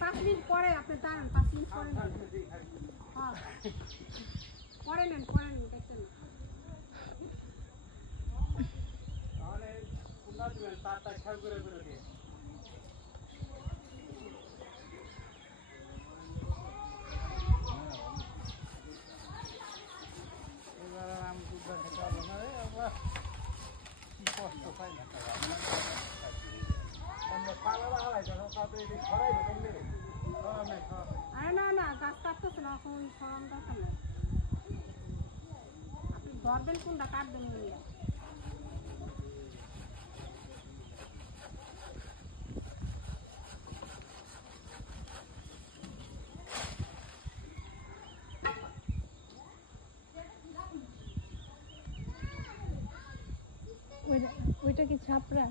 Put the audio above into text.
5 minute পরে আপনি দাঁড়ান 5 মিনিট পরে নেন হ্যাঁ পরে নেন দেখতে না তাহলে পুনঃ দিবেন তারটা খেয়াল করে দিয়ে এবার আমি দুধ খেতে হবে না রে আবার কি কষ্ট পাই না আমরা পালা হারাই যখন তাতে ছড়াই কেমনে রে আরে না গাছ কাটতেছে না এখন সরম দরকার নেই আপনি ধরবেন কোনটা কাটবেন ওইয়া ওইটা কি ছাপড়া